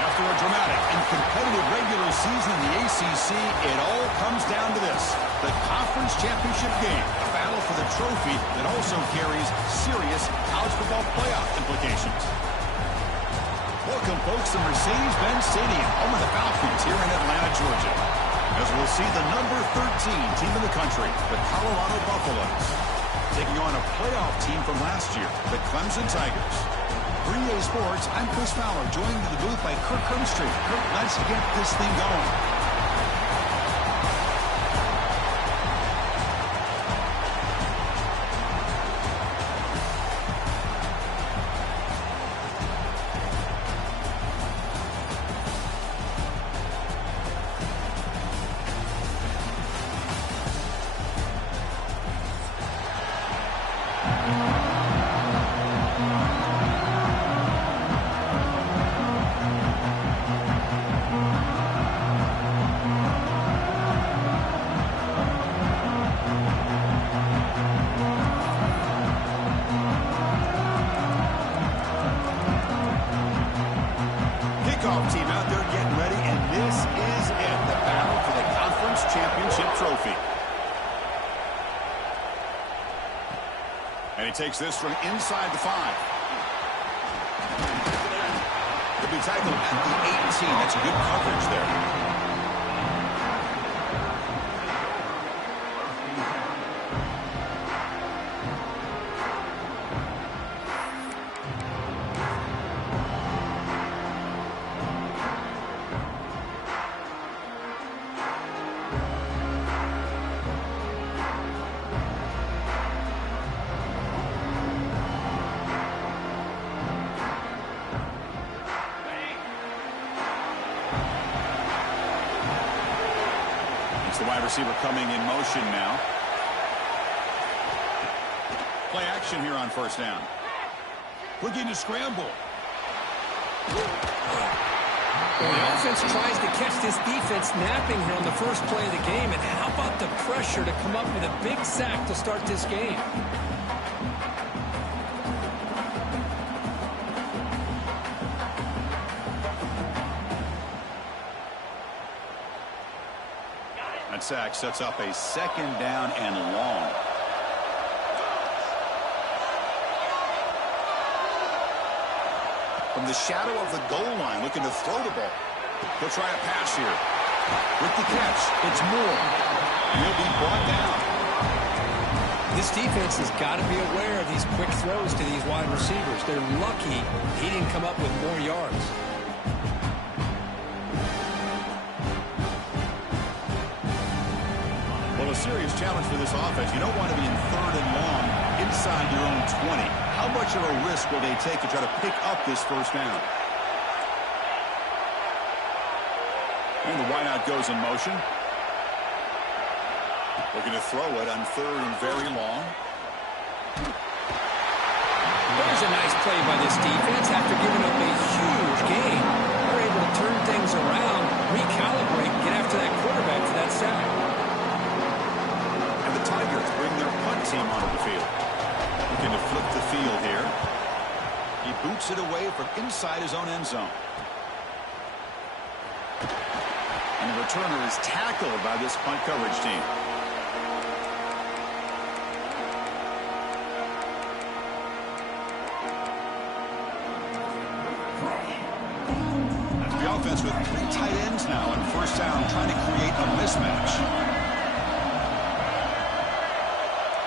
After a dramatic and competitive regular season in the ACC, it all comes down to this: the conference championship game, a battle for the trophy that also carries serious college football playoff implications. Welcome, folks, to Mercedes-Benz Stadium, home of the Falcons here in Atlanta, Georgia, as we'll see the number 13 team in the country, the Colorado Buffaloes, taking on a playoff team from last year, the Clemson Tigers. For EA Sports, I'm Chris Fowler, joined in the booth by Kirk Hermstreet. Kirk, let's get this thing going. feet. And he takes this from inside the 5. He'll be tackled at the 18. That's good coverage there. The wide receiver coming in motion now. Play action here on first down. Looking to scramble. Well, the offense tries to catch this defense napping here on the first play of the game. And how about the pressure to come up with a big sack to start this game? That sack sets up a second down and long. From the shadow of the goal line, looking to throw the ball. He'll try a pass here. With the catch, it's Moore. And he'll be brought down. This defense has got to be aware of these quick throws to these wide receivers. They're lucky he didn't come up with more yards. Well, a serious challenge for this offense. You don't want to be in third and long inside your own 20. How much of a risk will they take to try to pick up this first down? And the wideout goes in motion. Looking to throw it on third and very long. There's a nice play by this defense after giving up a huge gain. They're able to turn things around, recalibrate, get after that quarterback for that sack. And the Tigers bring their punt team onto the field. Looking to flip the field here. He boots it away from inside his own end zone. And the returner is tackled by this punt coverage team. The offense with 3 tight ends now on first down, trying to create a mismatch.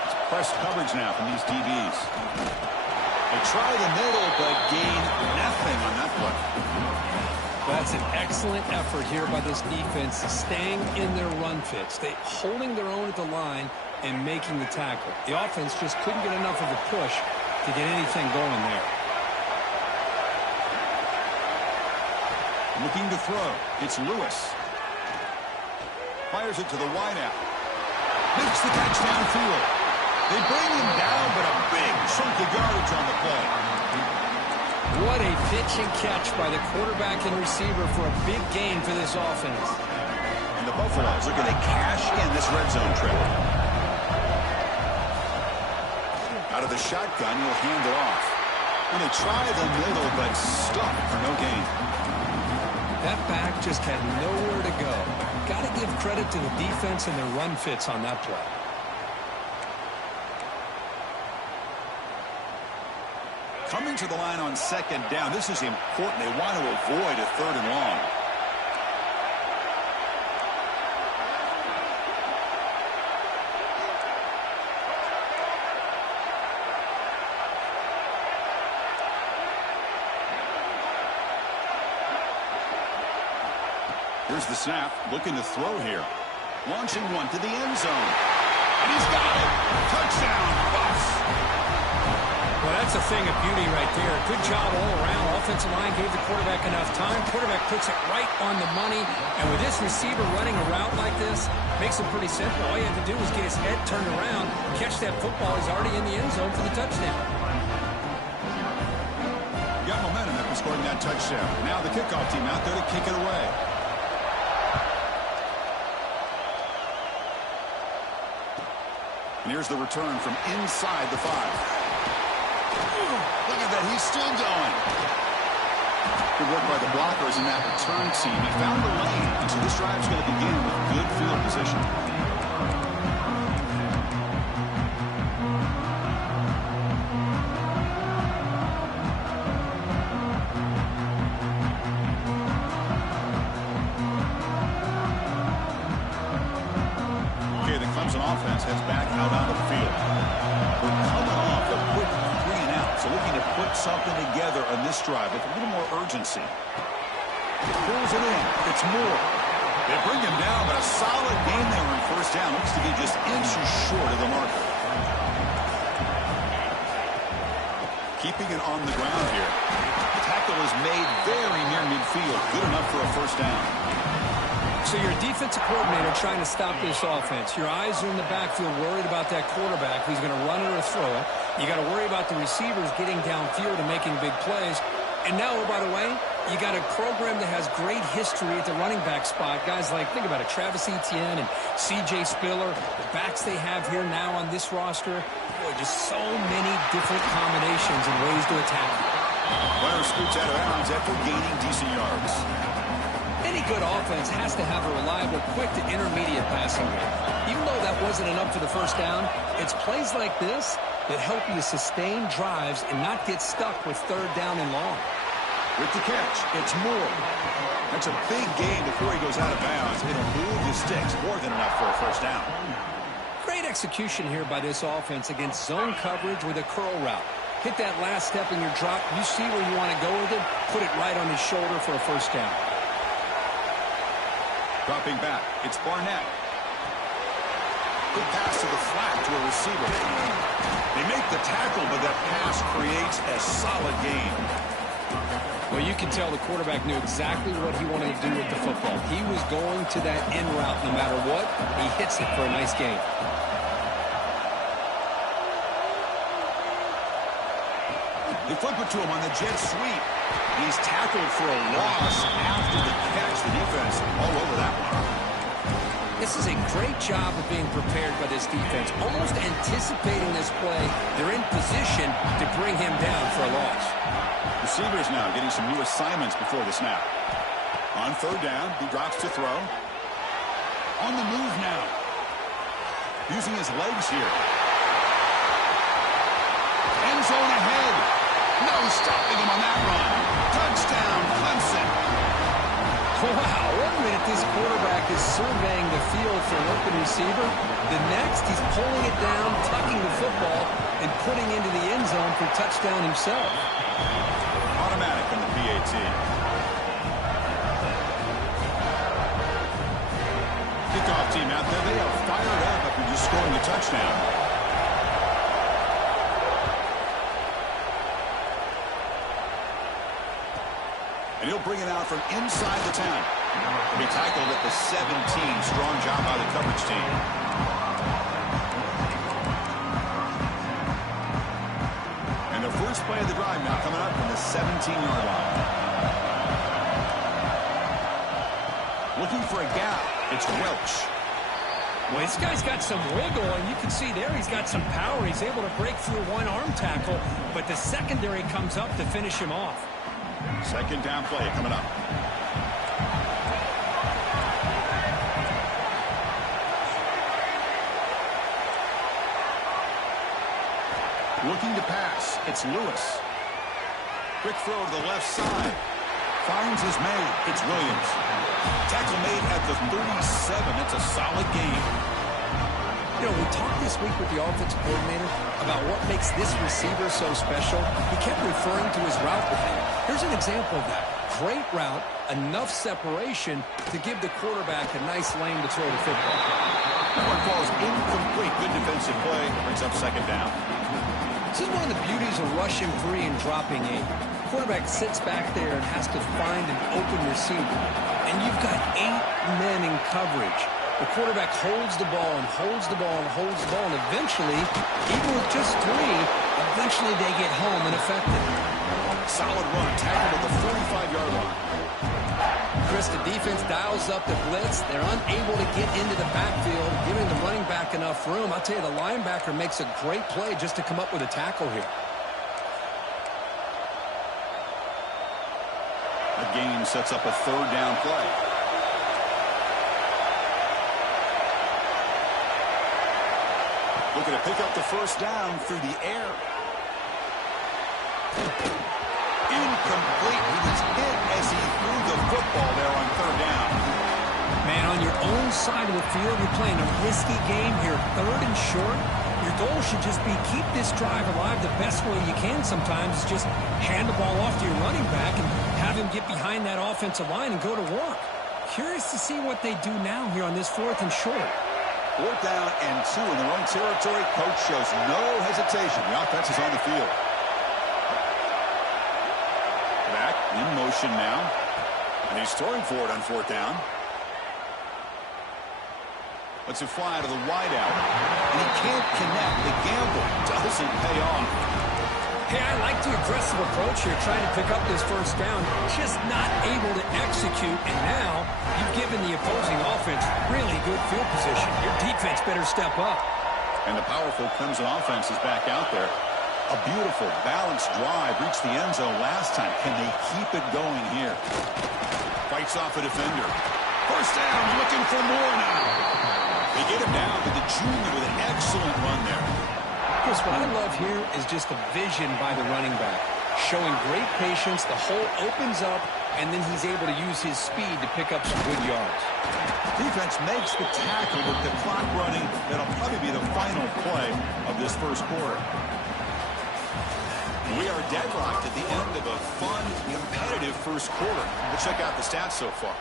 It's press coverage now from these DBs. They try the middle, but gain nothing on that play. That's an excellent effort here by this defense, staying in their run fits. They holding their own at the line and making the tackle. The offense just couldn't get enough of a push to get anything going there. Looking to throw. It's Lewis. Fires it to the wideout. Makes the catch downfield. They bring him down, but a big chunk of yardage on the play. What a pitch and catch by the quarterback and receiver for a big gain for this offense. And the Buffaloes are going to cash in this red zone trip. Out of the shotgun, he'll hand it off. And they try the middle, but stuck for no gain. That back just had nowhere to go. Got to give credit to the defense and their run fits on that play. Coming to the line on second down. This is important. They want to avoid a third and long. Here's the snap. Looking to throw here. Launching one to the end zone. And he's got it. Touchdown, Buffs. Well, that's a thing of beauty right there. Good job all around. Offensive line gave the quarterback enough time. Quarterback puts it right on the money. And with this receiver running a route like this, makes it pretty simple. All you have to do is get his head turned around, catch that football. He's already in the end zone for the touchdown. Got momentum after scoring that touchdown. Now the kickoff team out there to kick it away. And here's the return from inside the 5. Look at that. He's still going. Good work by the blockers in that return team. He found the lane, and so this drive's going to begin with good field position. heads back out onto the field. We're coming off a quick 3-and-out, so looking to put something together on this drive with a little more urgency. Pulls it in. It's Moore. They bring him down, but a solid game there on first down. Looks to be just inches short of the marker. Keeping it on the ground here. The tackle is made very near midfield. Good enough for a first down. So you're a defensive coordinator trying to stop this offense. Your eyes are in the backfield worried about that quarterback who's going to run it or throw it. You got to worry about the receivers getting downfield and making big plays. And now, oh, by the way, you got a program that has great history at the running back spot. Guys like, think about it, Travis Etienne and C.J. Spiller, the backs they have here now on this roster. Boy, just so many different combinations and ways to attack you. Runner scoots out of bounds after gaining decent yards. Any good offense has to have a reliable, quick to intermediate passing game. Even though that wasn't enough for the first down, it's plays like this that help you sustain drives and not get stuck with third down and long. With the catch, it's Moore. That's a big gain before he goes out of bounds. It'll move the sticks more than enough for a first down. Great execution here by this offense against zone coverage with a curl route. Hit that last step in your drop. You see where you want to go with it. Put it right on his shoulder for a first down. Dropping back, it's Barnett. Good pass to the flat to a receiver. They make the tackle, but that pass creates a solid gain. Well, you can tell the quarterback knew exactly what he wanted to do with the football. He was going to that end route no matter what. He hits it for a nice gain. They flip it to him on the jet sweep. He's tackled for a loss after the catch. The defense all over that one. This is a great job of being prepared by this defense. Almost anticipating this play, they're in position to bring him down for a loss. Receivers now getting some new assignments before the snap. On third down, he drops to throw. On the move now. Using his legs here. End zone ahead. No stopping him on that run. Touchdown, Clemson. Wow, 1 minute this quarterback is surveying the field for an open receiver. The next, he's pulling it down, tucking the football, and putting into the end zone for touchdown himself. Automatic in the PAT. Kickoff team out there. They are fired up after just scoring a touchdown. And he'll bring it out from inside the 10. He tackled at the 17. Strong job by the coverage team. And the first play of the drive now coming up from the 17-yard line. Looking for a gap. It's Welch. Well, this guy's got some wiggle, and you can see there he's got some power. He's able to break through one arm tackle, but the secondary comes up to finish him off. Second down play coming up. Looking to pass. It's Lewis. Quick throw to the left side. Finds his man. It's Williams. Tackle made at the 37. That's a solid game. You know, we talked this week with the offensive coordinator about what makes this receiver so special. He kept referring to his route with him. Here's an example of that. Great route, enough separation to give the quarterback a nice lane to throw the football. That one falls incomplete. Good defensive play. Brings up second down. This is one of the beauties of rushing 3 and dropping 8. The quarterback sits back there and has to find an open receiver. And you've got 8 men in coverage. The quarterback holds the ball and holds the ball and holds the ball, and eventually, even with just 3, eventually they get home and effective. Solid run, tackled at the 45-yard line. Chris, the defense dials up the blitz. They're unable to get into the backfield, giving the running back enough room. I'll tell you, the linebacker makes a great play just to come up with a tackle here. The game sets up a third down play. Looking to pick up the first down through the air. Incomplete. He was hit as he threw the football there on third down. Man, on your own side of the field, you're playing a risky game here, 3rd and short. Your goal should just be keep this drive alive the best way you can sometimes is just hand the ball off to your running back and have him get behind that offensive line and go to work. Curious to see what they do now here on this 4th and short. 4th down and 2 in their own territory. Coach shows no hesitation. The offense is on the field. Back in motion now. And he's throwing for it on 4th down. Lets it fly to the wideout. And he can't connect. The gamble doesn't pay off. Hey, I like the aggressive approach here, trying to pick up this 1st down. Just not able to execute. And now you've given the opposing offense really good field position. Your defense better step up. And the powerful Clemson offense is back out there. A beautiful, balanced drive. Reached the end zone last time. Can they keep it going here? Fights off a defender. 1st down, looking for more now. They get him down to the junior with an excellent run there. Chris, what I love here is just the vision by the running back. Showing great patience, the hole opens up, and then he's able to use his speed to pick up some good yards. Defense makes the tackle with the clock running. That'll probably be the final play of this 1st quarter. We are deadlocked at the end of a fun, competitive 1st quarter. We'll check out the stats so far.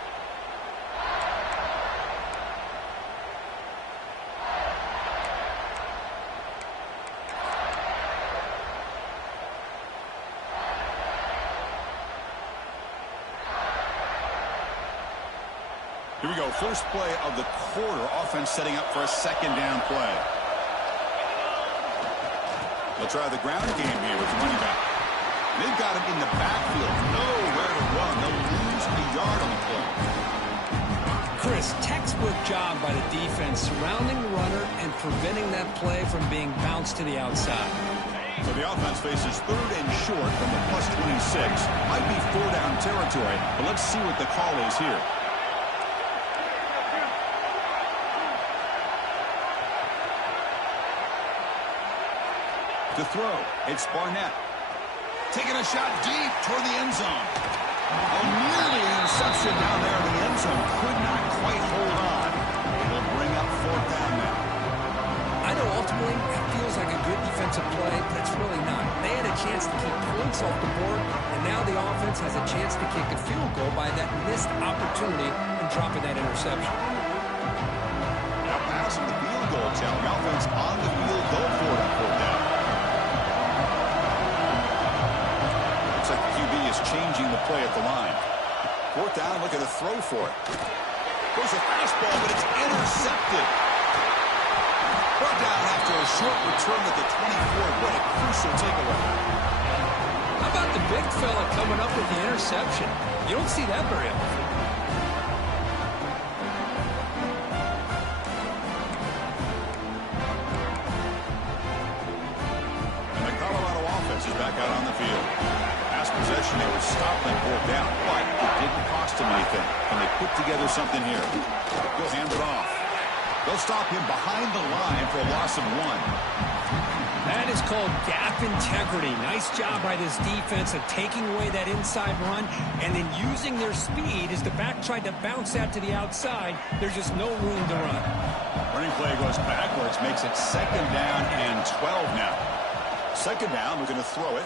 Here we go, 1st play of the quarter. Offense setting up for a 2nd down play. They'll try the ground game here with the running back. They've got him in the backfield. Nowhere to run. They'll lose a yard on the play. Chris, textbook job by the defense surrounding the runner and preventing that play from being bounced to the outside. So the offense faces 3rd and short from the +26. Might be 4-down territory, but let's see what the call is here. To throw, it's Barnett. Taking a shot deep toward the end zone. Oh, nearly an interception down there in the end zone. Could not quite hold on. It'll bring up 4th down now. I know ultimately it feels like a good defensive play, but it's really not. They had a chance to keep points off the board, and now the offense has a chance to kick a field goal by that missed opportunity and dropping that interception. Now passing the field goal, Challenge. The offense on the field goal for it on 4th down. Changing the play at the line. 4th down, look at the throw for it. Goes a fastball, but it's intercepted. Brought down after a short return at the 24. What a crucial takeaway. How about the big fella coming up with the interception? You don't see that very often. And the Colorado offense is back out on the field. Possession, they would stop that 4th down, but it didn't cost him anything. Can they put together something here? He'll hand it off. They'll stop him behind the line for a loss of 1. That is called gap integrity. Nice job by this defense of taking away that inside run and then using their speed as the back tried to bounce that to the outside. There's just no room to run. Running play goes backwards, makes it 2nd down and 12 now. 2nd down, we're going to throw it.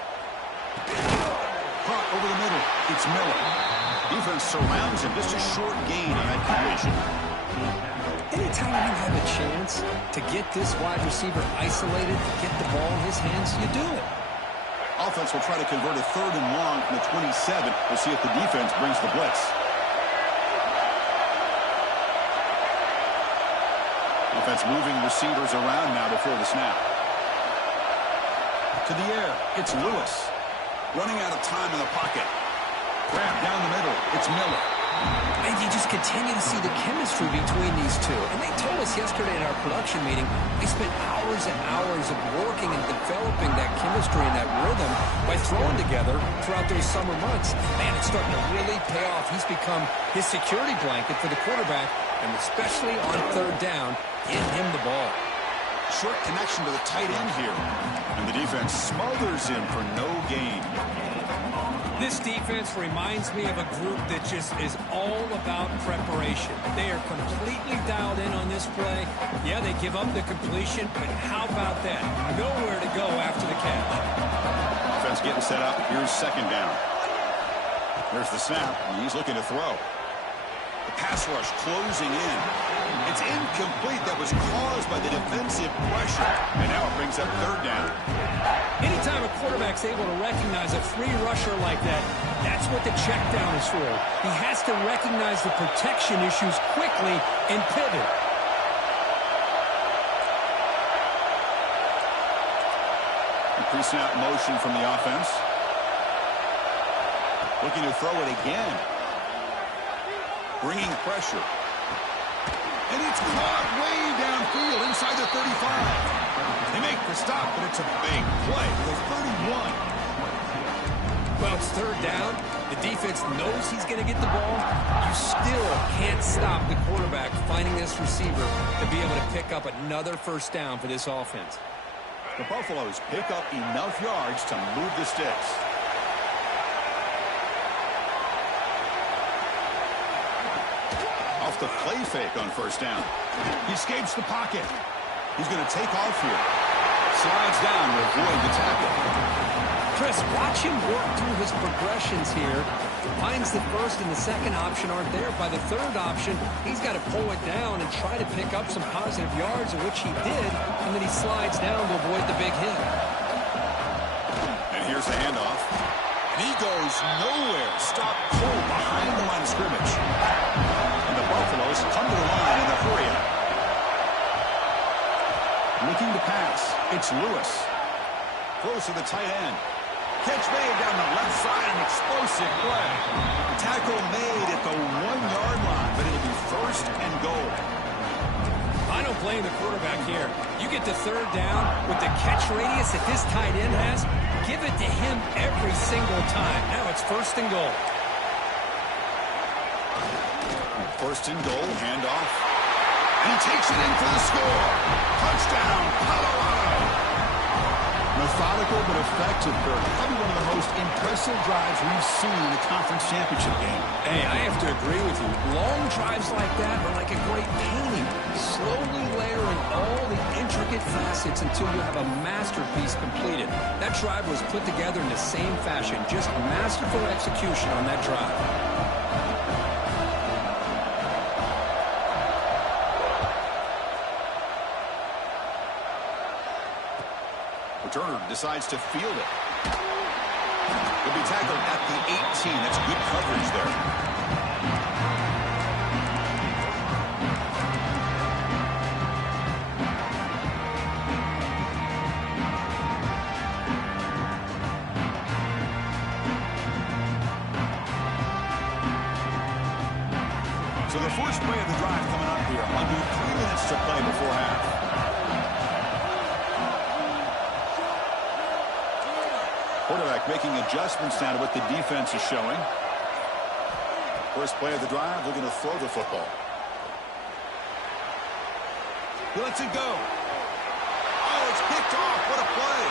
Over the middle, it's Miller. Defense surrounds him. Just a short gain on that completion. Anytime you have a chance to get this wide receiver isolated, get the ball in his hands, you do it. Offense will try to convert a 3rd and long from the 27. We'll see if the defense brings the blitz. Offense moving receivers around now before the snap. To the air, it's Lewis. Running out of time in the pocket. Grab down the middle. It's Miller. And you just continue to see the chemistry between these two. And they told us yesterday in our production meeting, they spent hours and hours of working and developing that chemistry and that rhythm by throwing together throughout those summer months. Man, it's starting to really pay off. He's become his security blanket for the quarterback, and especially on 3rd down, getting him the ball. Short connection to the tight end here. And the defense smothers him for no gain. This defense reminds me of a group that just is all about preparation. They are completely dialed in on this play. Yeah, they give up the completion, but how about that? Nowhere to go after the catch. Offense getting set up. Here's second down. There's the snap. He's looking to throw. The pass rush closing in. It's incomplete. That was caused by the defensive pressure. And now it brings up third down. Anytime a quarterback's able to recognize a free rusher like that, that's what the check down is for. He has to recognize the protection issues quickly and pivot. Pre-snap motion from the offense. Looking to throw it again. Bringing pressure. And it's caught way downfield inside the 35. They make the stop, but it's a big play. The 31. Well, it's third down. The defense knows he's going to get the ball. You still can't stop the quarterback finding this receiver to be able to pick up another first down for this offense. The Buffaloes pick up enough yards to move the sticks. Off the play fake on first down. He escapes the pocket. He's going to take off here. Slides down to avoid the tackle. Chris, watch him work through his progressions here. Finds the first and the second option aren't there. By the third option, he's got to pull it down and try to pick up some positive yards, of which he did, and then he slides down to avoid the big hit. And here's the handoff. And he goes nowhere. Stop cold behind the line of scrimmage. And the Buffaloes come to the line in a hurry up. Looking to pass. It's Lewis. Close to the tight end. Catch made down the left side, an explosive play. Tackle made at the 1-yard line, but it'll be first and goal. I don't blame the quarterback here. You get the third down with the catch radius that this tight end has, give it to him every single time. Now it's first and goal. First and goal, handoff. And he takes it in for the score. Touchdown, Colorado. Methodical but effective, Kirk. Probably one of the most impressive drives we've seen in the conference championship game. Hey, I have to agree with you. Long drives like that are like a great painting. Slowly layering all the intricate facets until you have a masterpiece completed. That drive was put together in the same fashion. Just masterful execution on that drive. Turner decides to field it. He'll be tackled at the 18. That's good coverage there. So the first play of the drive coming up here. Under 3 minutes to play before half. Quarterback making adjustments now to what the defense is showing. First play of the drive, we're going to throw the football. He lets it go. Oh, it's picked off. What a play.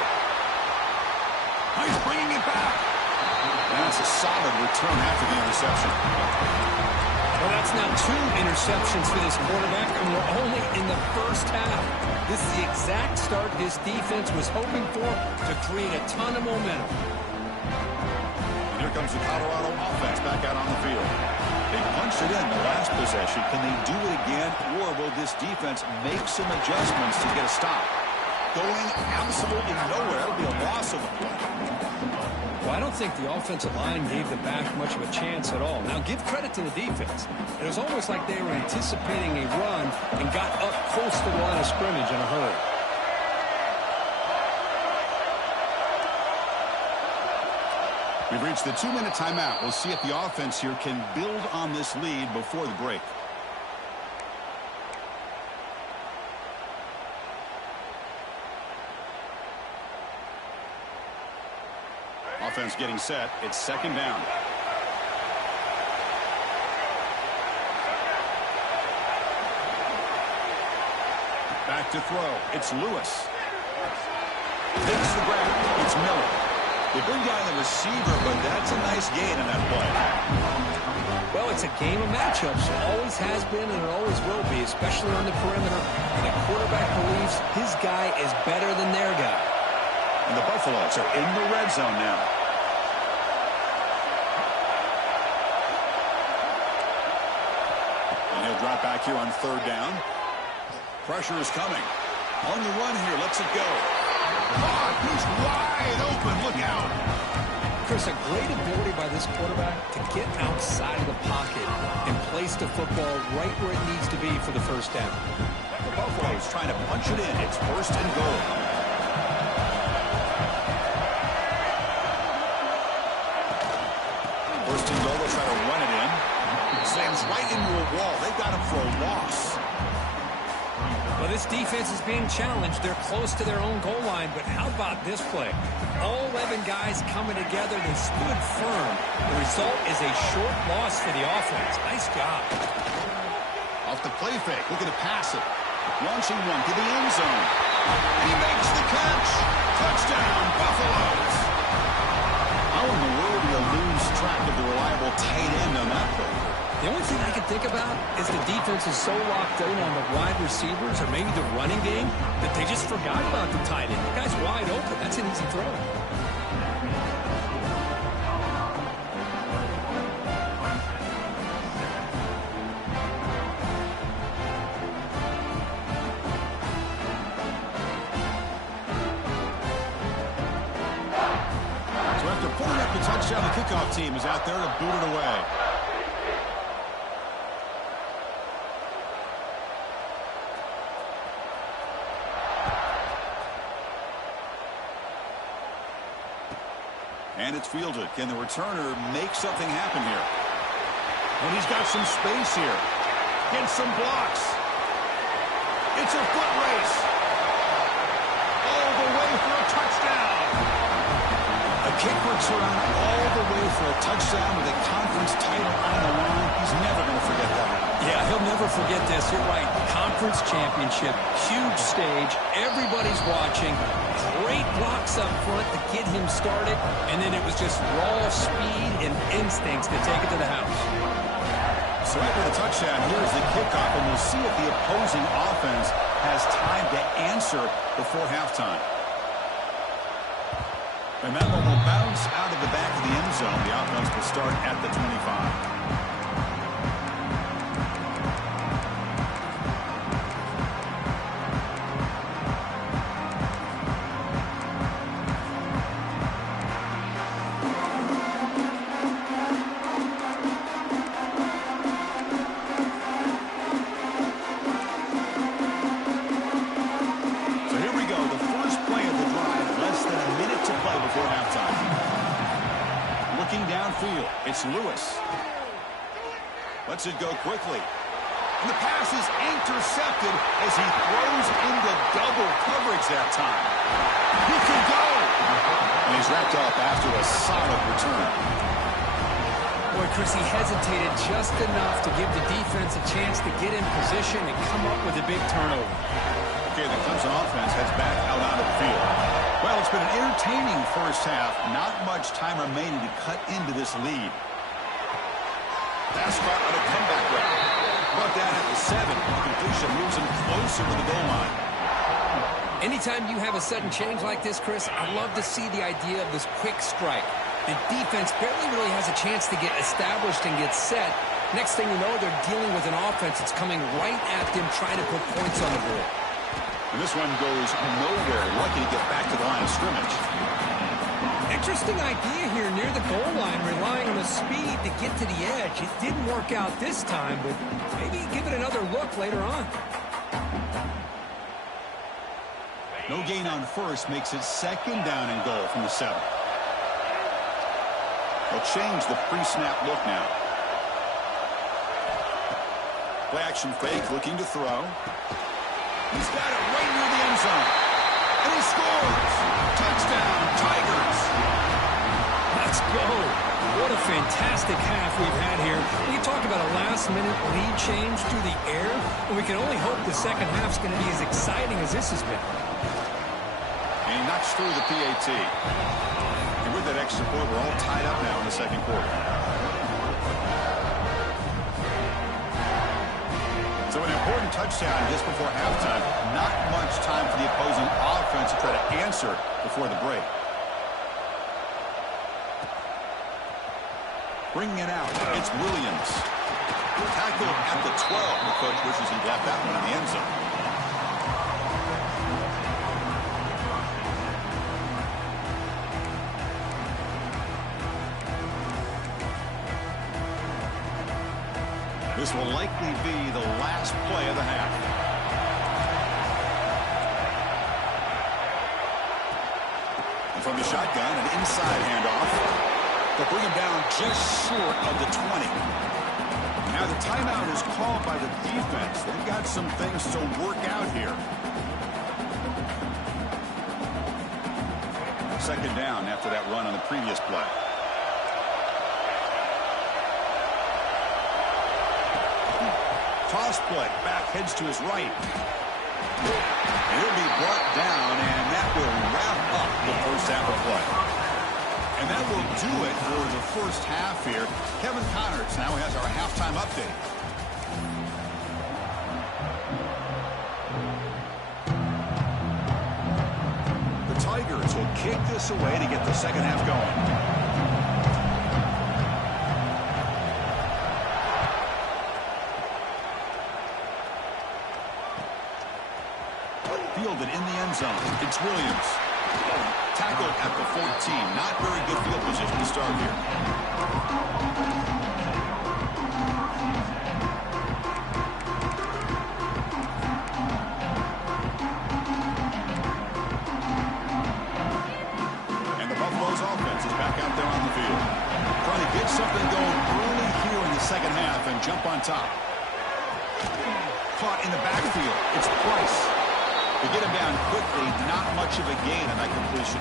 Oh, he's bringing it back. That's a solid return after the interception. Well, that's now 2 interceptions for this quarterback, and we're only in the first half. This is the exact start this defense was hoping for to create a ton of momentum. And here comes the Colorado offense back out on the field. They punched it in the last possession. Can they do it again, or will this defense make some adjustments to get a stop? Going absolutely nowhere. It'll be a loss of a play. Well, I don't think the offensive line gave them back much of a chance at all. Now, give credit to the defense. It was almost like they were anticipating a run and got up close to the line of scrimmage in a hurry. We've reached the 2-minute timeout. We'll see if the offense here can build on this lead before the break. Offense getting set. It's second down. Back to throw. It's Lewis. Takes the grab. It's Miller. They bring down the receiver, but that's a nice gain in that play. Well, it's a game of matchups. It always has been and it always will be, especially on the perimeter. And the quarterback believes his guy is better than their guy. And the Buffaloes are in the red zone now. And he'll drop back here on third down. Pressure is coming. On the run here, lets it go. Oh, he's wide open. Look out. Chris, a great ability by this quarterback to get outside of the pocket and place the football right where it needs to be for the first down. The Buffaloes trying to punch it in. It's first and goal. First and goal, they'll try to run it in. Slams right into a wall. They've got him for a loss. Well, this defense is being challenged. They're close to their own goal line, but how about this play? All 11 guys coming together. They stood firm. The result is a short loss for the offense. Nice job. Off the play fake, looking to pass it. Launching one to the end zone. He makes the catch. Touchdown, Buffaloes. How in the world do you lose track of the reliable tight end on that play? The only thing I can think about is the defense is so locked in on the wide receivers or maybe the running game that they just forgot about the tight end. The guy's wide open. That's an easy throw. So after pulling up the touchdown, the kickoff team is out there to boot it away. And it's fielded. Can the returner make something happen here? And he's got some space here. Gets some blocks. It's a foot race. All the way for a touchdown. A kick return all the way for a touchdown with a conference title on the line. He's never going to forget that. Yeah, he'll never forget this. You're right. Conference championship, huge stage. Everybody's watching. Great blocks up front to get him started, and then it was just raw speed and instincts to take it to the house. So after the touchdown, here's the kickoff, and we'll see if the opposing offense has time to answer before halftime. And that one will bounce out of the back of the end zone. The offense will start at the 25. It's Lewis. Lets it go quickly. And the pass is intercepted as he throws into double coverage that time. He can go. And he's wrapped up after a solid return. Boy, Chris, he hesitated just enough to give the defense a chance to get in position and come up with a big turnover. Okay, the Clemson offense heads back out onto the field. Well, it's been an entertaining first half. Not much time remaining to cut into this lead. Pass caught on a comeback route. Brought down at the 7. Completion moves him closer to the goal line. Anytime you have a sudden change like this, Chris, I love to see the idea of this quick strike. The defense barely really has a chance to get established and get set. Next thing you know, they're dealing with an offense that's coming right at them, trying to put points on the board. And this one goes nowhere. Lucky to get back to the line of scrimmage. Interesting idea here near the goal line, relying on the speed to get to the edge. It didn't work out this time, but maybe give it another look later on. No gain on first makes it second down and goal from the 7. They'll change the pre-snap look now. Play action fake, looking to throw. He's got it right near the end zone. And he scores! Touchdown, Tigers! Let's go. What a fantastic half we've had here. We talk about a last-minute lead change through the air, and we can only hope the second half's going to be as exciting as this has been. And he knocks through the PAT. And with that extra point. We're all tied up now in the second quarter. So an important touchdown just before halftime. Not much time for the opposing offense to try to answer before the break. Bringing it out, it's Williams. Tackled at the 12. The coach wishes he got that one in the end zone. This will likely be the last play of the half. And from the shotgun, an inside handoff. They'll bring him down just short of the 20. Now the timeout is called by the defense. They've got some things to work out here. Second down after that run on the previous play. Toss play. Back heads to his right. And he'll be brought down, and that will wrap up the first half of play. And that will do it for the first half here. Kevin Connors now has our halftime update. The Tigers will kick this away to get the second half going. Fielded in the end zone. It's Williams. Tackled at the 14. Not very good field position to start here. And the Buffalo's offense is back out there on the field. Trying to get something going early here in the second half and jump on top. Caught in the backfield. It's Price. To get him down quickly, not much of a gain on that completion.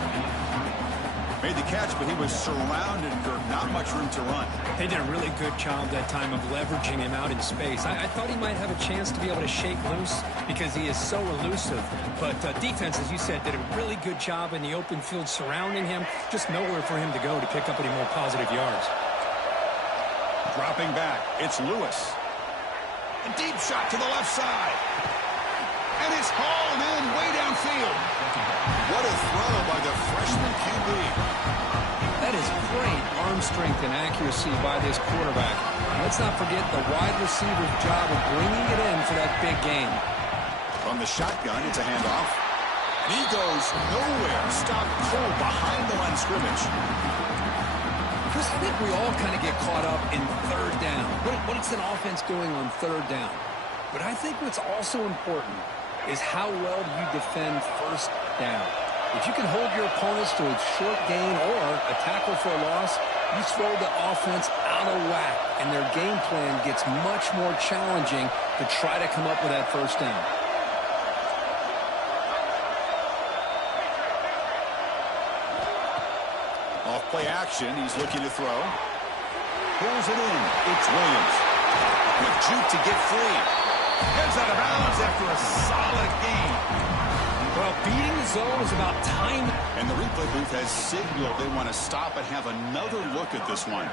Made the catch, but he was surrounded, Kirk. Not much room to run. They did a really good job that time of leveraging him out in space. I thought he might have a chance to be able to shake loose because he is so elusive. But defense, as you said, did a really good job in the open field surrounding him. Just nowhere for him to go to pick up any more positive yards. Dropping back, it's Lewis. A deep shot to the left side. And it's hauled in way downfield. What a throw by the freshman QB. That is great arm strength and accuracy by this quarterback. Let's not forget the wide receiver's job of bringing it in for that big game. From the shotgun, it's a handoff. And he goes nowhere. Stopped cold behind the line of scrimmage. Chris, I think we all kind of get caught up in third down. What is an offense doing on third down? But I think what's also important is how well do you defend first down. If you can hold your opponents to a short gain or a tackle for a loss, you throw the offense out of whack, and their game plan gets much more challenging to try to come up with that first down. Off play action, he's looking to throw. Pulls it in. It's Williams. Quick juke to get free. Heads out of bounds after a solid game. Well, beating the zone is about time. And the replay booth has signaled they want to stop and have another look at this one.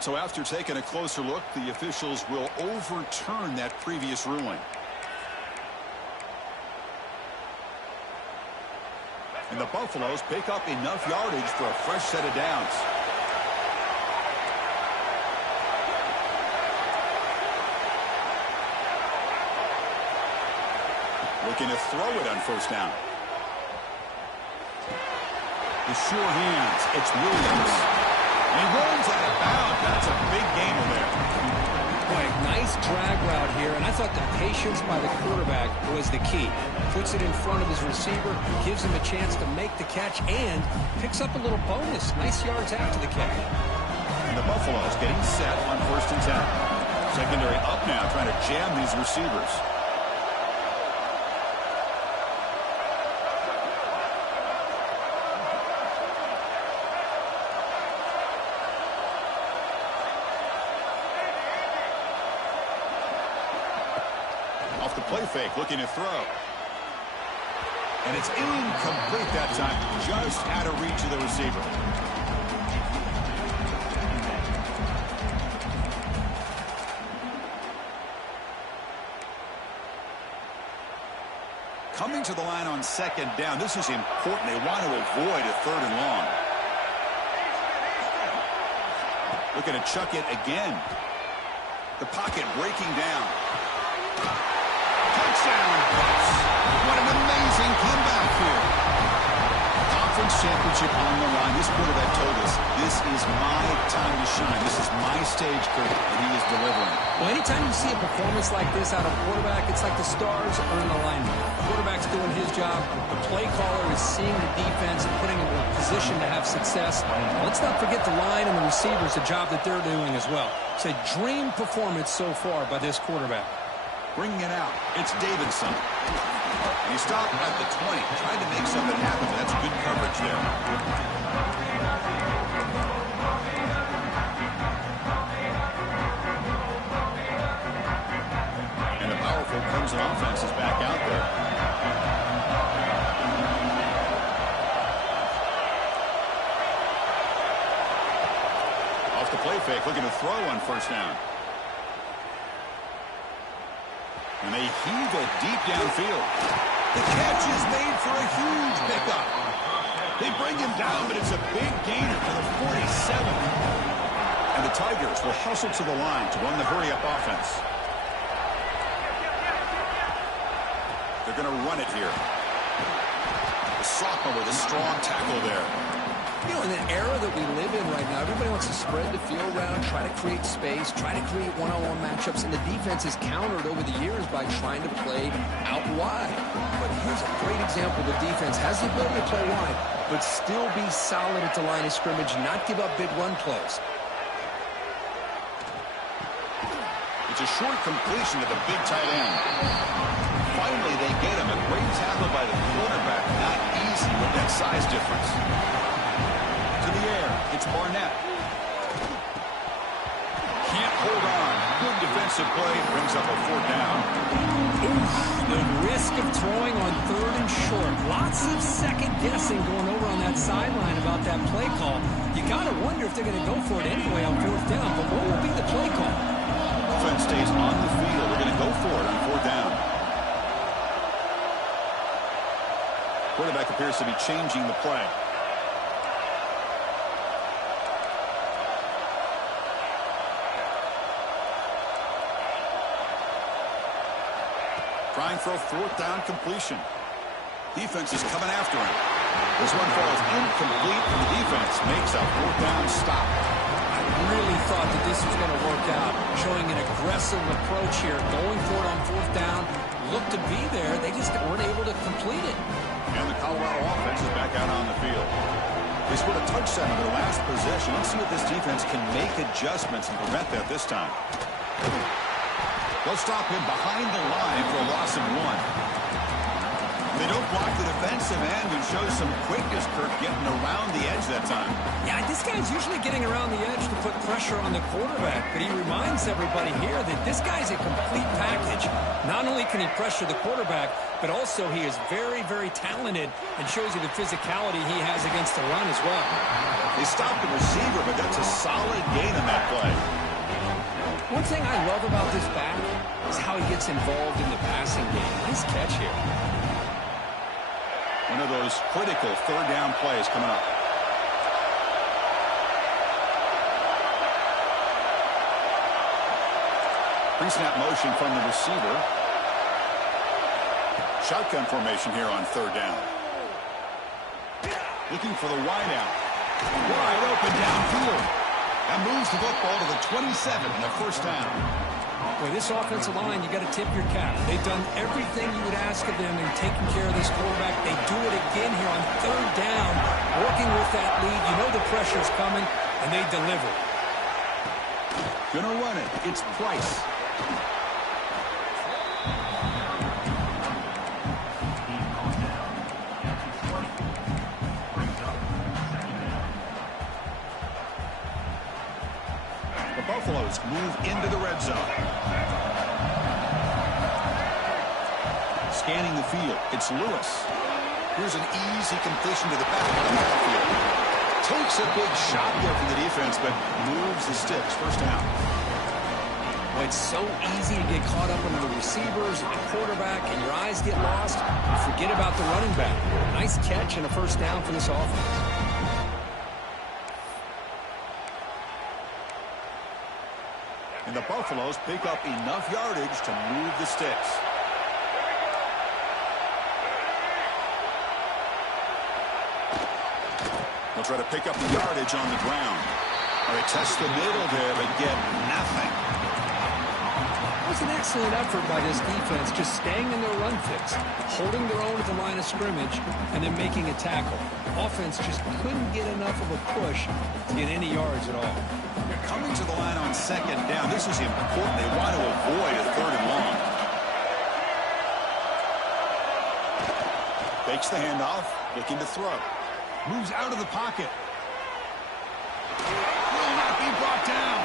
So after taking a closer look, the officials will overturn that previous ruling. And the Buffaloes pick up enough yardage for a fresh set of downs. Looking to throw it on first down. The sure hands. It's Williams. And he runs out of bounds. That's a big gainer there. Boy, nice drag route here, and I thought the patience by the quarterback was the key. Puts it in front of his receiver, gives him a chance to make the catch, and picks up a little bonus. Nice yards after the catch. And the Buffaloes getting set on 1st and 10. Secondary up now, trying to jam these receivers. fake, looking to throw. And it's incomplete that time, just out of reach of the receiver. Coming to the line on second down, this is important. They want to avoid a 3rd and long. Looking to chuck it again. The pocket breaking down. Touchdown, Bucks. What an amazing comeback here. Conference championship on the line. This quarterback told us, this is my time to shine. This is my stage, Kurt, and he is delivering. Well, anytime you see a performance like this out of a quarterback, it's like the stars are in alignment. The quarterback's doing his job. The play caller is seeing the defense and putting him in a position to have success. Let's not forget the line and the receivers, the job that they're doing as well. It's a dream performance so far by this quarterback. Bringing it out, it's Davidson. And he stopped at the 20, trying to make something happen. That's good coverage there. And the powerful Crimson offense is back out there. Off the play fake, looking to throw on 1st down. And they heave it deep downfield. The catch is made for a huge pickup. They bring him down, but it's a big gainer to the 47. And the Tigers will hustle to the line to run the hurry-up offense. They're going to run it here. The sophomore with a strong tackle there. You know, in the era that we live in right now, everybody wants to spread the field around, try to create space, try to create one-on-one matchups, and the defense is countered over the years by trying to play out wide. But here's a great example. The defense has the ability to play wide, but still be solid at the line of scrimmage, not give up big run plays. It's a short completion to the big tight end. Finally, they get him. A great tackle by the quarterback. Not easy with that size difference. To the air, it's Barnett. Can't hold on. Good defensive play. Brings up a 4th down. Oof, the risk of throwing on 3rd and short. Lots of second guessing going over on that sideline about that play call. You got to wonder if they're going to go for it anyway on 4th down. But what will be the play call? Offense stays on the field. They're going to go for it on 4th down. Quarterback appears to be changing the play. Trying for a 4th down completion. Defense is coming after him. This one falls incomplete, and the defense makes a 4th down stop. I really thought that this was going to work out, showing an aggressive approach here, going for it on 4th down. Looked to be there. They just weren't able to complete it. And the Colorado offense is back out on the field. They scored a touchdown in their last possession. Let's see if this defense can make adjustments and prevent that this time. They'll stop him behind the line for a loss of 1. They don't block the defensive end and show some quickness, Kirk, getting around the edge that time. Yeah, this guy's usually getting around the edge to put pressure on the quarterback, but he reminds everybody here that this guy's a complete package. Not only can he pressure the quarterback, but also he is very, very talented and shows you the physicality he has against the run as well. They stopped the receiver, but that's a solid gain on that play. One thing I love about this back is how he gets involved in the passing game. Nice catch here. One of those critical 3rd down plays coming up. Pre-snap motion from the receiver. Shotgun formation here on 3rd down. Looking for the wide out. Wide open downfield. That moves the football to the 27 and the 1st down. With this offensive line, you got to tip your cap. They've done everything you would ask of them in taking care of this quarterback. They do it again here on 3rd down, working with that lead. You know the pressure's coming, and they deliver. Gonna run it. It's Price. The Buffaloes move into the red zone. Scanning the field, it's Lewis. Here's an easy completion to the back of the backfield. Takes a big shot there from the defense, but moves the sticks. First down. Well, it's so easy to get caught up under the receivers and the quarterback, and your eyes get lost. You forget about the running back. Nice catch and a first down for this offense. And the Buffaloes pick up enough yardage to move the sticks. They'll try to pick up the yardage on the ground. They test the middle there, but get nothing. It was an excellent effort by this defense, just staying in their run fix, holding their own at the line of scrimmage, and then making a tackle. Offense just couldn't get enough of a push to get any yards at all. They're coming to the line on second down. This is important. They want to avoid a third and long. Fakes the handoff, looking to throw. Moves out of the pocket. Will not be brought down.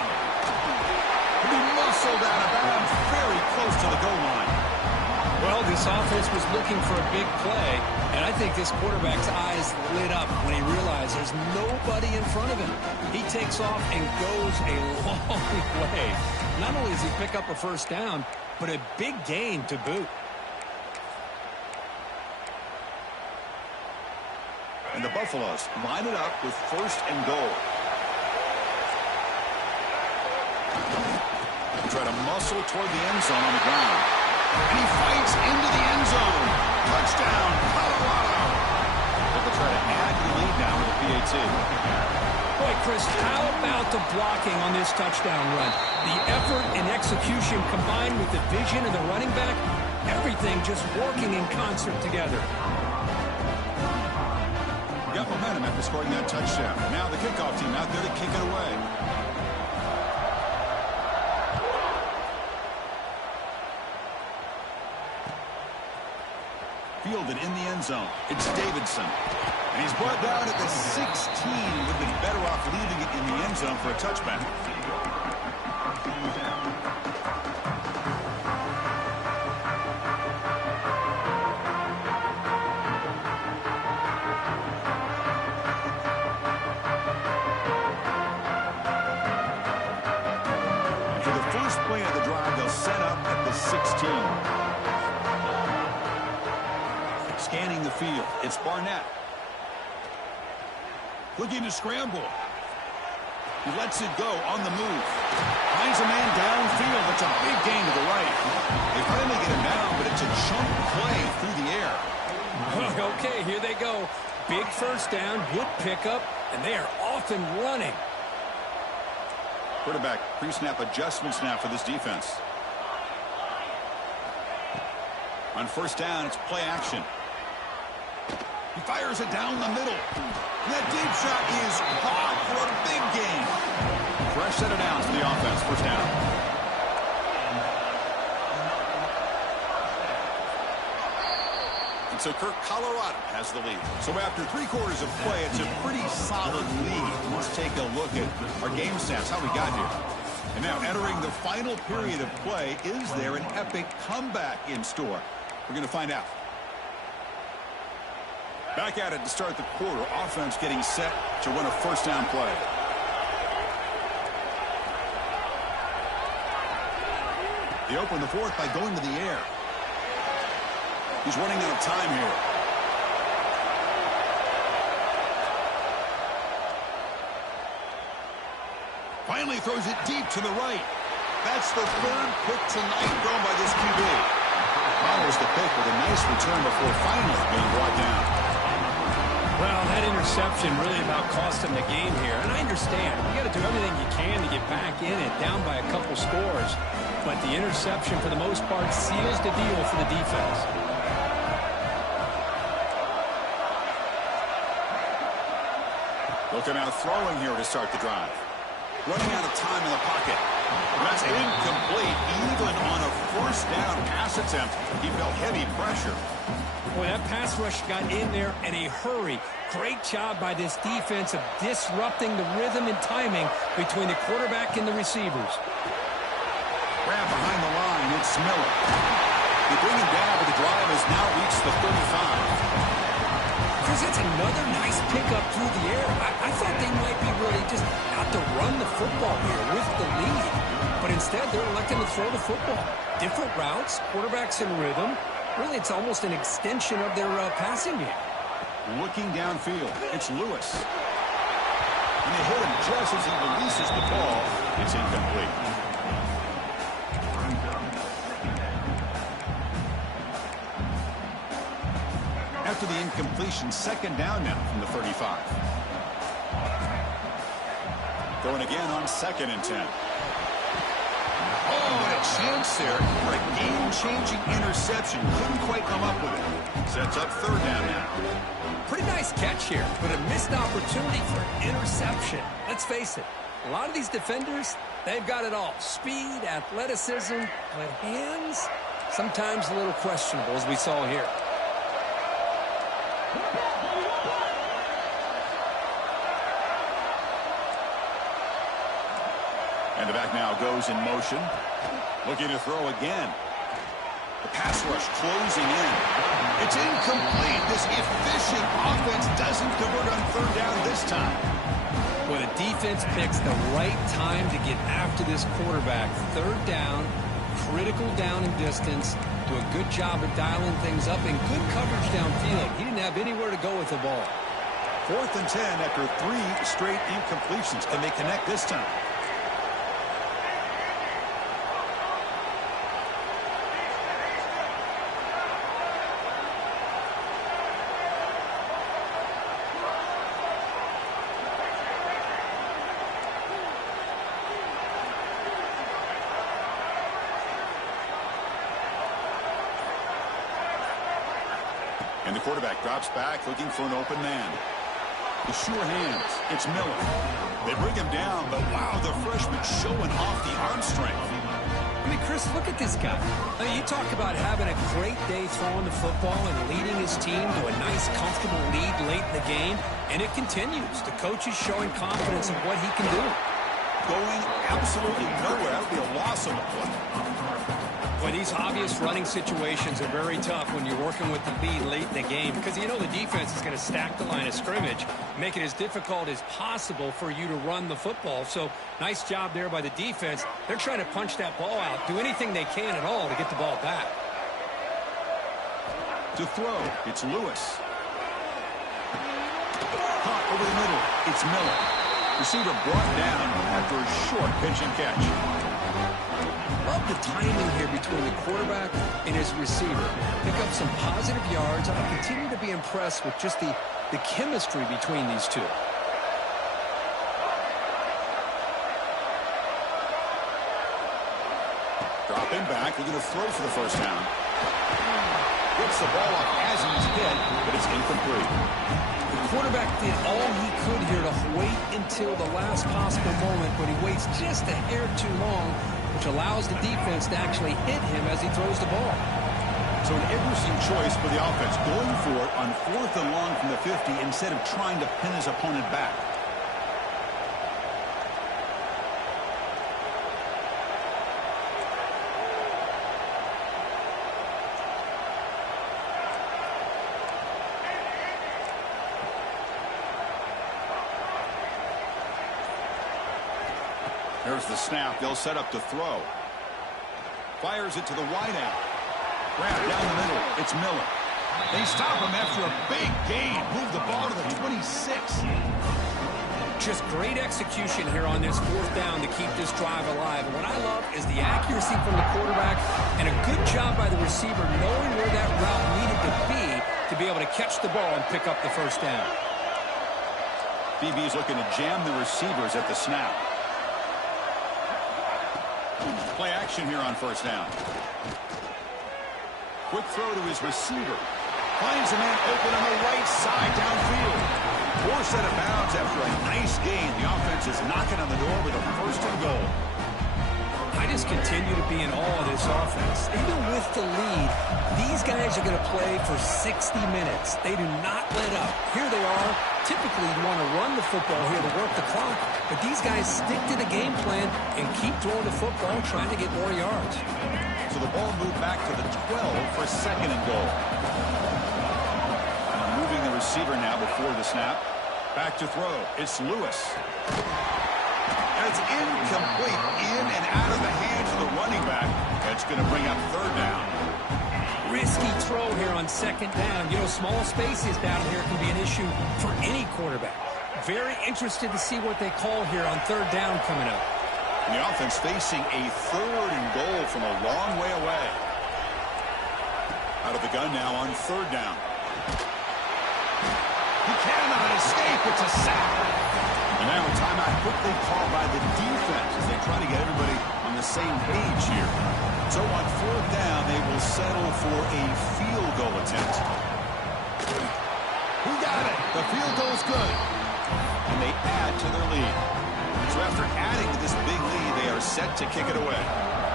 He'll be muscled out of bounds very close to the goal line. Well, this offense was looking for a big play, and I think this quarterback's eyes lit up when he realized there's nobody in front of him. He takes off and goes a long way. Not only does he pick up a first down, but a big gain to boot. And the Buffaloes line it up with first and goal. Try to muscle toward the end zone on the ground. And he fights into the end zone. Touchdown, Colorado. They'll try to add the lead now with a PAT. Boy, Chris, how about the blocking on this touchdown run? The effort and execution combined with the vision of the running back, everything just working in concert together. Got momentum after scoring that touchdown. Now the kickoff team out there to kick it away. Fielded in the end zone. It's Davidson. And he's brought down at the 16. Would have been better off leaving it in the end zone for a touchback. For the first play of the drive, they'll set up at the 16. Scanning the field. It's Barnett. Looking to scramble. He lets it go on the move. Finds a man downfield. It's a big gain to the right. They finally get him down, but it's a chunk play through the air. Okay, here they go. Big first down, good pickup, and they are off and running. Quarterback pre-snap adjustments now for this defense. On first down, it's play action. He fires it down the middle. And that deep shot is caught for a big gain. Fresh set of downs for the offense. First down. And so Kirk, Colorado has the lead. So after 3 quarters of play, it's a pretty solid lead. Let's take a look at our game stats, how we got here. And now entering the final period of play, is there an epic comeback in store? We're going to find out. Back at it to start the quarter. Offense getting set to run a first down play. They open the fourth by going to the air. He's running out of time here. Finally throws it deep to the right. That's the 3rd pick tonight thrown by this QB. Follows the pick with a nice return before finally being brought down. Well, that interception really about cost them the game here. And I understand. You got to do everything you can to get back in it, down by a couple scores. But the interception, for the most part, seals the deal for the defense. Looking out throwing here to start the drive. Running out of time in the pocket. That's incomplete. Even on a first down pass attempt, he felt heavy pressure. Boy, that pass rush got in there in a hurry. Great job by this defense of disrupting the rhythm and timing between the quarterback and the receivers. Grab behind the line, it's Miller. They bring him down, but the drive is That's another nice pickup through the air. I thought they might be really just out to run the football here with the lead. But instead, they're electing to throw the football. Different routes, quarterbacks in rhythm. Really, it's almost an extension of their passing game. Looking downfield, it's Lewis. And they hit him just as he releases the ball. It's incomplete. After the incompletion, second down now from the 35. Going again on 2nd and 10. Oh, and a chance there for a game-changing interception. Couldn't quite come up with it. Sets up 3rd down now. Pretty nice catch here, but a missed opportunity for an interception. Let's face it, a lot of these defenders, they've got it all. Speed, athleticism, but hands, sometimes a little questionable, as we saw here. And the back now goes in motion. Looking to throw again. The pass rush closing in. It's incomplete. This efficient offense doesn't convert on 3rd down this time. Well, the defense picks the right time to get after this quarterback. 3rd down, critical down and distance. Do a good job of dialing things up and good coverage downfield. He didn't have anywhere to go with the ball. 4th and 10 after 3 straight incompletions. Can they connect this time? And the quarterback drops back, looking for an open man. The sure hands. It's Miller. They bring him down, but wow, the freshman showing off the arm strength. I mean, Chris, look at this guy. I mean, you talk about having a great day throwing the football and leading his team to a nice, comfortable lead late in the game, and it continues. The coach is showing confidence in what he can do. Going absolutely nowhere. That would be a loss on the play. Well, these obvious running situations are very tough when you're working with the lead late in the game because you know the defense is going to stack the line of scrimmage, make it as difficult as possible for you to run the football. So nice job there by the defense. They're trying to punch that ball out, do anything they can at all to get the ball back. To throw, it's Lewis. Caught over the middle, it's Miller. Receiver brought down after a short pitch and catch. Love the timing here between the quarterback and his receiver. Pick up some positive yards. I continue to be impressed with just the chemistry between these two. Dropping back, looking to throw for the 1st down. Gets the ball up as he's hit, but it's incomplete. The quarterback did all he could here to wait until the last possible moment, but he waits just a hair too long, which allows the defense to actually hit him as he throws the ball. So an interesting choice for the offense, going for it on 4th and long from the 50 instead of trying to pin his opponent back. There's the snap. They'll set up to throw. Fires it to the wideout. Grab down the middle. It's Miller. They stop him after a big gain. Move the ball to the 26. Just great execution here on this 4th down to keep this drive alive. And what I love is the accuracy from the quarterback and a good job by the receiver knowing where that route needed to be able to catch the ball and pick up the 1st down. DB's looking to jam the receivers at the snap. Play action here on 1st down. Quick throw to his receiver. Finds a man open on the right side downfield. Poor set of bounds after a nice gain. The offense is knocking on the door with a 1st and goal. I just continue to be in awe of this offense. Even with the lead, these guys are going to play for 60 minutes. They do not let up. Here they are. Typically, you want to run the football here to work the clock, but these guys stick to the game plan and keep throwing the football, trying to get more yards. So the ball moved back to the 12 for 2nd and goal. And moving the receiver now before the snap. Back to throw. It's Lewis. And it's incomplete. In and out of the hands of the running back. It's going to bring up third down. Risky throw here on second down. You know, small spaces down here can be an issue for any quarterback. Very interested to see what they call here on third down coming up. And the offense facing a third and goal from a long way away. Out of the gun now on third down. He cannot escape. It's a sack. And now a timeout quickly called by the defense as they try to get everybody on the same page here. So on fourth down, they will settle for a field goal attempt. Who got it? The field goal's good. And they add to their lead. So after adding to this big lead, they are set to kick it away.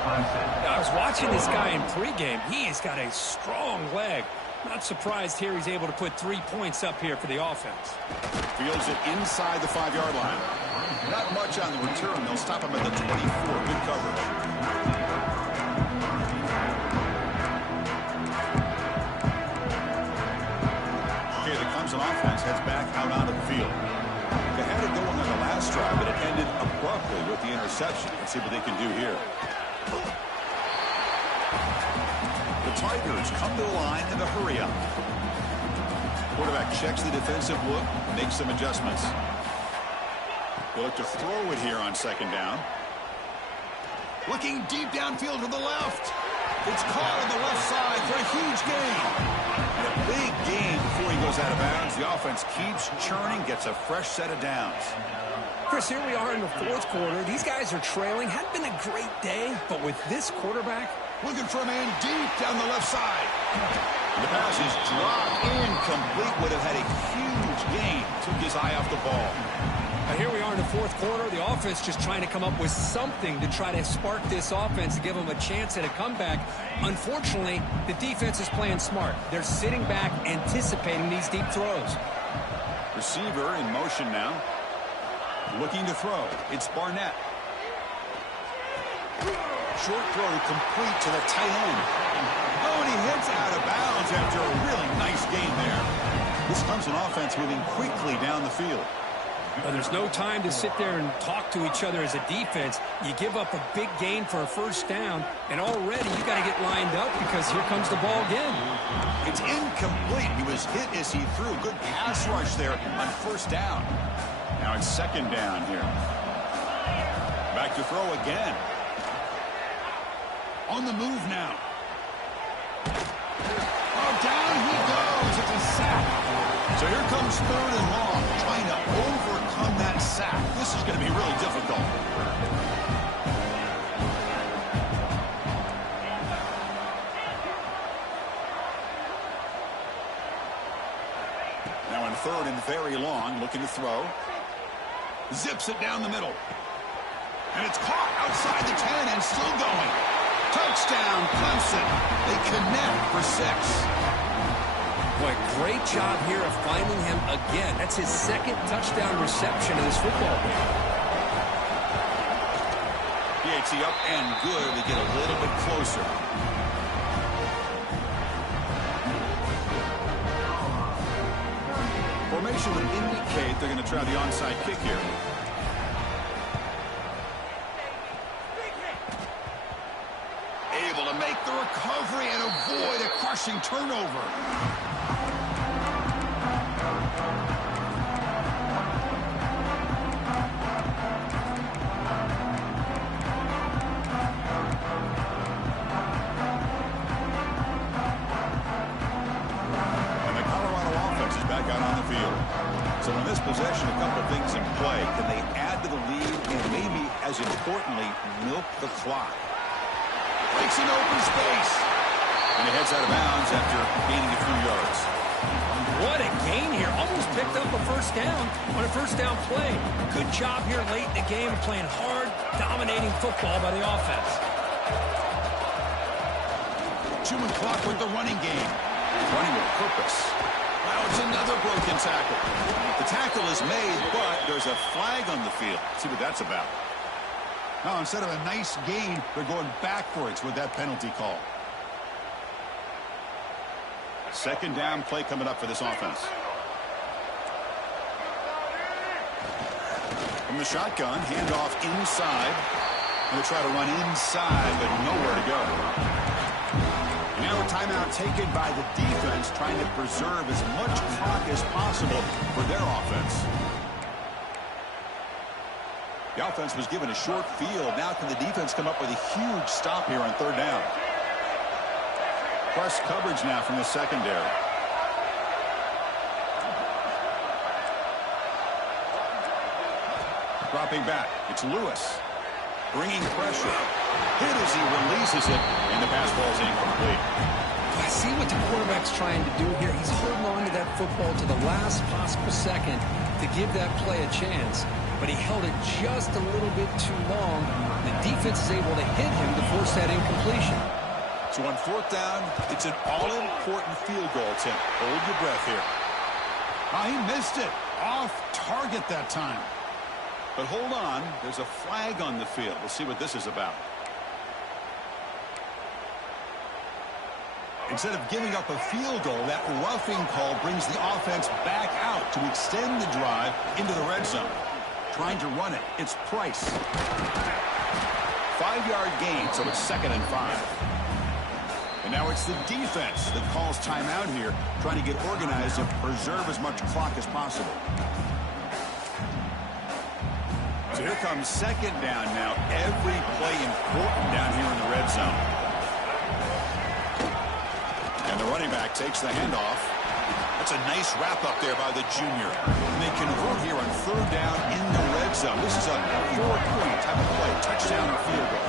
I was watching this guy in pregame. He has got a strong leg. Not surprised here he's able to put 3 points up here for the offense. Fields it inside the 5-yard line. Not much on the return. They'll stop him at the 24. Good coverage. Okay, the Clemson offense heads back out onto the field. They had it going on the last drive, but it ended abruptly with the interception. Let's see what they can do here. The Tigers come to the line in a hurry-up. Quarterback checks the defensive look, makes some adjustments. They look to throw it here on second down. Looking deep downfield to the left. It's caught on the left side for a huge gain. And a big gain before he goes out of bounds. The offense keeps churning, gets a fresh set of downs. Chris, here we are in the fourth quarter. These guys are trailing. Hadn't been a great day, but with this quarterback, looking for a man deep down the left side. And the pass is dropped incomplete. Would have had a huge gain. Took his eye off the ball. Now here we are in the fourth quarter. The offense just trying to come up with something to try to spark this offense to give them a chance at a comeback. Unfortunately, the defense is playing smart. They're sitting back, anticipating these deep throws. Receiver in motion now. Looking to throw. It's Barnett. Short throw complete to the tight end. Oh, and he hits out of bounds after a really nice gain there. This Clemson offense moving quickly down the field. But there's no time to sit there and talk to each other as a defense. You give up a big gain for a first down, and already you got to get lined up because here comes the ball again. It's incomplete. He was hit as he threw. Good pass rush there on first down. Now it's second down here. Back to throw again. On the move now. Oh, down he goes. It's a sack. So here comes third and long, trying to overcome that sack. This is going to be really difficult. Now in third and very long, looking to throw. Zips it down the middle. And it's caught outside the 10 and still going. Touchdown, Clemson. They connect for 6. Boy, great job here of finding him again. That's his second touchdown reception in this football game. PAT up and good to get a little bit closer. Formation would indicate they're going to try the onside kick here. Able to make the recovery and avoid a crushing turnover. So in this possession, a couple of things in play. Can they add to the lead and maybe, as importantly, milk the clock? Breaks an open space. And he heads out of bounds after gaining a few yards. What a gain here. Almost picked up a first down on a first down play. Good job here late in the game of playing hard, dominating football by the offense. Chewing clock with the running game. Running with purpose. Now it's another broken tackle. The tackle is made, but there's a flag on the field. Let's see what that's about. Now, instead of a nice gain, they're going backwards with that penalty call. Second down play coming up for this offense. From the shotgun, handoff inside. Going to try to run inside, but nowhere to go. And now a timeout taken by the defense, trying to preserve as much clock as possible for their offense. The offense was given a short field. Now can the defense come up with a huge stop here on third down? Press coverage now from the secondary. Dropping back. It's Lewis. Bringing pressure. Hit as he releases it, and the pass ball is incomplete. I see what the quarterback's trying to do here. He's holding on to that football to the last possible second to give that play a chance. But he held it just a little bit too long. The defense is able to hit him to force that incompletion. So on fourth down, it's an all-important field goal attempt. Hold your breath here. Oh, he missed it. Off target that time. But hold on, there's a flag on the field. We'll see what this is about. Instead of giving up a field goal, that roughing call brings the offense back out to extend the drive into the red zone. Trying to run it, it's Price. 5-yard gain, so it's 2nd and 5. And now it's the defense that calls timeout here, trying to get organized and preserve as much clock as possible. So here comes 2nd down now. Every play important down here in the red zone. And the running back takes the handoff. That's a nice wrap up there by the junior. And they convert here on third down in the red zone. This is a 4-point type of play. Touchdown or field goal.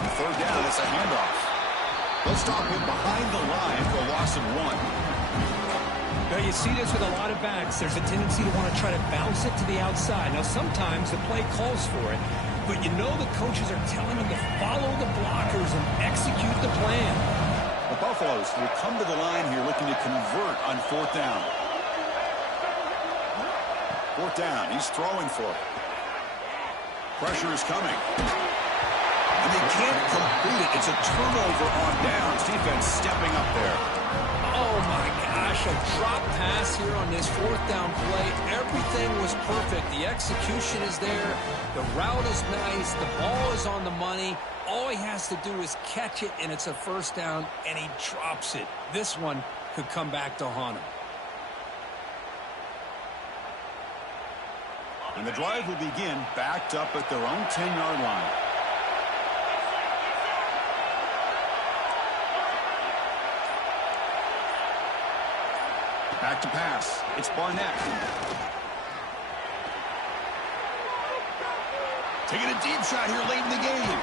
And third down, that's a handoff. They'll stop him behind the line for a loss of 1. Now, you see this with a lot of backs. There's a tendency to want to try to bounce it to the outside. Now, sometimes the play calls for it, but you know the coaches are telling them to follow the blockers and execute the plan. The Buffaloes will come to the line here looking to convert on fourth down. Fourth down, he's throwing for it. Pressure is coming. And they can't complete it. It's a turnover on downs. Defense stepping up there. Oh, my gosh, a drop pass here on this fourth down play. Everything was perfect. The execution is there. The route is nice. The ball is on the money. All he has to do is catch it, and it's a first down, and he drops it. This one could come back to haunt him. And the drive will begin backed up at their own 10-yard line. Back to pass. It's Barnett. Taking a deep shot here late in the game.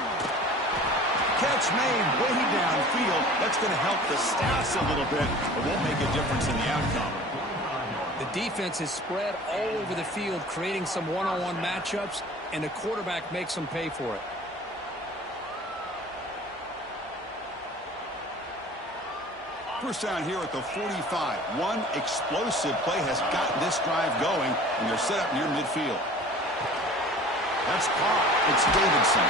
Catch made way downfield. That's going to help the stats a little bit, but won't make a difference in the outcome. The defense is spread all over the field, creating some one-on-one matchups, and the quarterback makes them pay for it. First down here at the 45. One explosive play has gotten this drive going, and they're set up near midfield. That's caught. It's Davidson.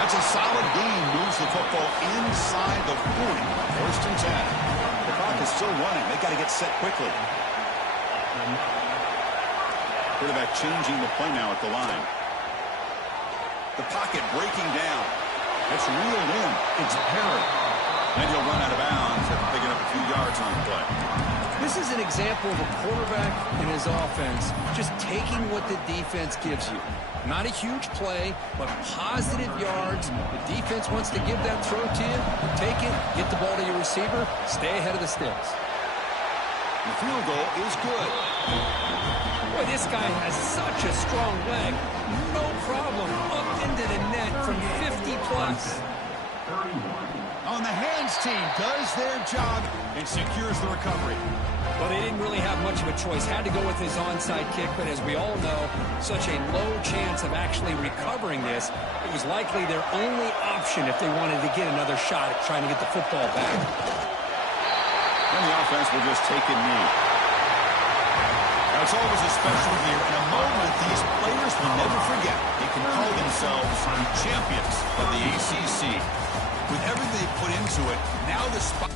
That's a solid gain. Moves the football inside the 40. First and 10. The clock is still running. They've got to get set quickly. Quarterback changing the play now at the line. The pocket breaking down. It's reeled in. It's Perry. And he'll run out of bounds after picking up a few yards on the play. This is an example of a quarterback and his offense just taking what the defense gives you. Not a huge play, but positive yards. The defense wants to give that throw to you. Take it, get the ball to your receiver, stay ahead of the sticks. The field goal is good. Boy, this guy has such a strong leg. No problem. Up into the net from 50 plus. On the hands team does their job and secures the recovery. Well, they didn't really have much of a choice. Had to go with his onside kick, but as we all know, such a low chance of actually recovering this. It was likely their only option if they wanted to get another shot at trying to get the football back. And the offense will just take a knee. Now, it's always a special year, and a moment these players will never forget. They can call themselves champions of the ACC. With everything they put into it, now the spot...